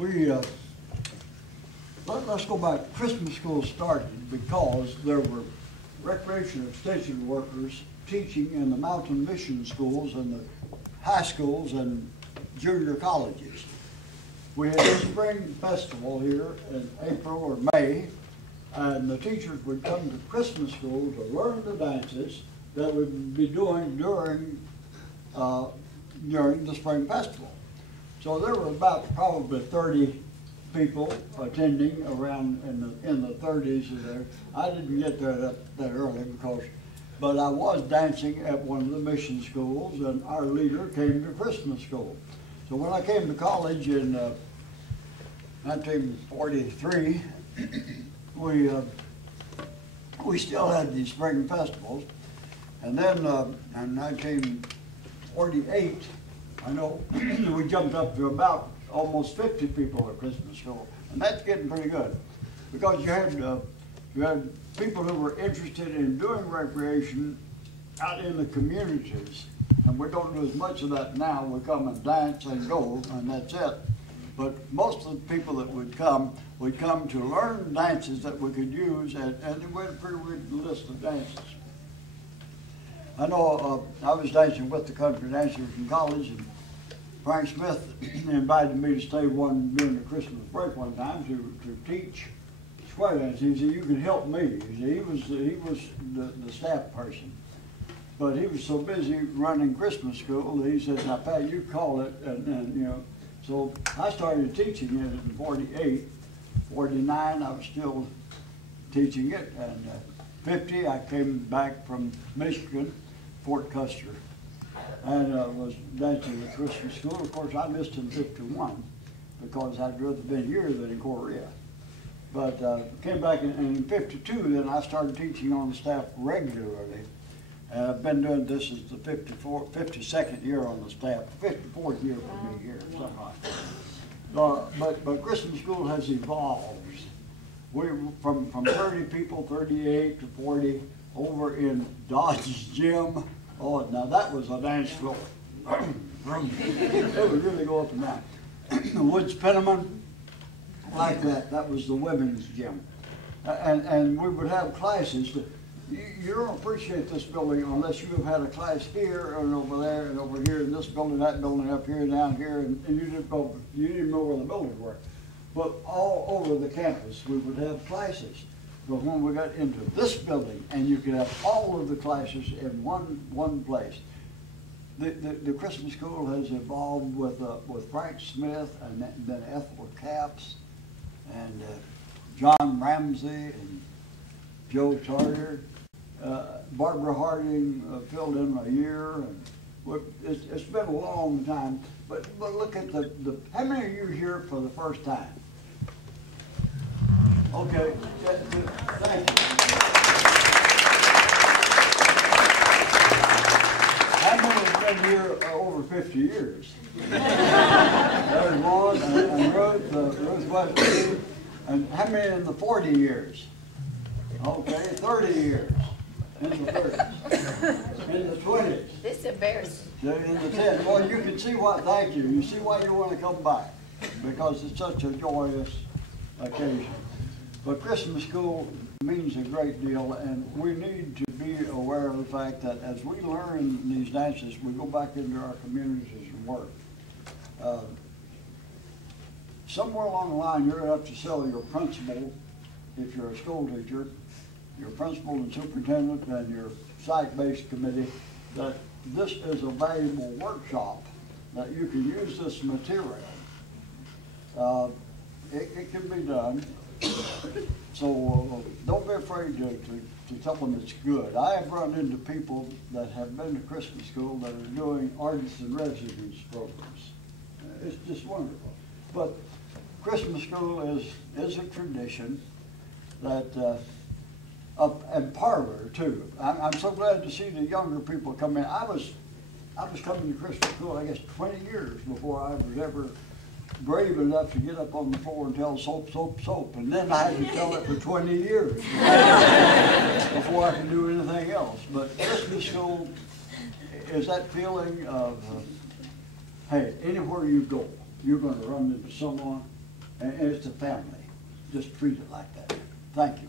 We let's go back. Christmas school started because there were recreation extension workers teaching in the mountain mission schools and the high schools and junior colleges. We had a spring festival here in April or May, and the teachers would come to Christmas school to learn the dances that we'd be doing during the spring festival. So there were about probably 30 people attending around in the 30s there. I didn't get there that early but I was dancing at one of the mission schools, and our leader came to Christmas school. So when I came to college in 1943, we still had these spring festivals, and then in 1948, I know we jumped up to about almost 50 people at Christmas school, and that's getting pretty good, because you had people who were interested in doing recreation out in the communities, and we don't do as much of that now. We come and dance and go, and that's it. But most of the people that would come to learn dances that we could use, and we had a pretty good list of dances. I know I was dancing with the country dancers in college, and Frank Smith invited me to stay during the Christmas break one time to teach square dancing. He said, "You can help me." He was the staff person, but he was so busy running Christmas school that he said, "Now, Pat, you call it," and you know. So I started teaching it in 48, 49. I was still teaching it, and 50 I came back from Michigan, Fort Custer, and was dancing at Christmas school. Of course, I missed in 51 because I'd rather been here than in Korea. But came back in 52, then I started teaching on the staff regularly. And I've been doing this as the 52nd year on the staff, 54th year for me here, something like that. But Christmas school has evolved. From 30 people, 38 to 40, over in Dodge's gym. Oh, now that was a dance floor. It would really go up and down. The Woods Penniman, like that. That was the women's gym. And we would have classes. You don't appreciate this building unless you have had a class here and over there and over here in this building, that building, up here, down here, and you didn't know where the buildings were. But all over the campus we would have classes. But when we got into this building, and you could have all of the classes in one place. The Christmas school has evolved with Frank Smith, and then Ethel Capps, and John Ramsey, and Joe Tarter. Barbara Harding filled in a year, and it's been a long time. But look at how many of you are here for the first time? Okay, thank you. How many have been here over 50 years? There's one, and Ruth Westwood. And how many in the 40 years? Okay, 30 years. In the 30s. In the 20s. This is embarrassing. In the 10s. Well, you can see why, thank you. You see why you want to come back. Because it's such a joyous occasion. But Christmas school means a great deal, and we need to be aware of the fact that as we learn these dances, we go back into our communities and work. Somewhere along the line, you're going to have to tell your principal, if you're a school teacher, your principal and superintendent and your site-based committee, that this is a valuable workshop, that you can use this material. It can be done. So don't be afraid to tell them it's good. I have run into people that have been to Christmas school that are doing artist in residence programs. It's just wonderful. But Christmas school is a tradition that, and Parlor too. I'm so glad to see the younger people come in. I was coming to Christmas school, I guess, 20 years before I was ever brave enough to get up on the floor and tell soap, soap, soap. And then I had to tell it for 20 years before I could do anything else. But Christmas school is that feeling of, hey, anywhere you go, you're going to run into someone and it's a family. Just treat it like that. Thank you.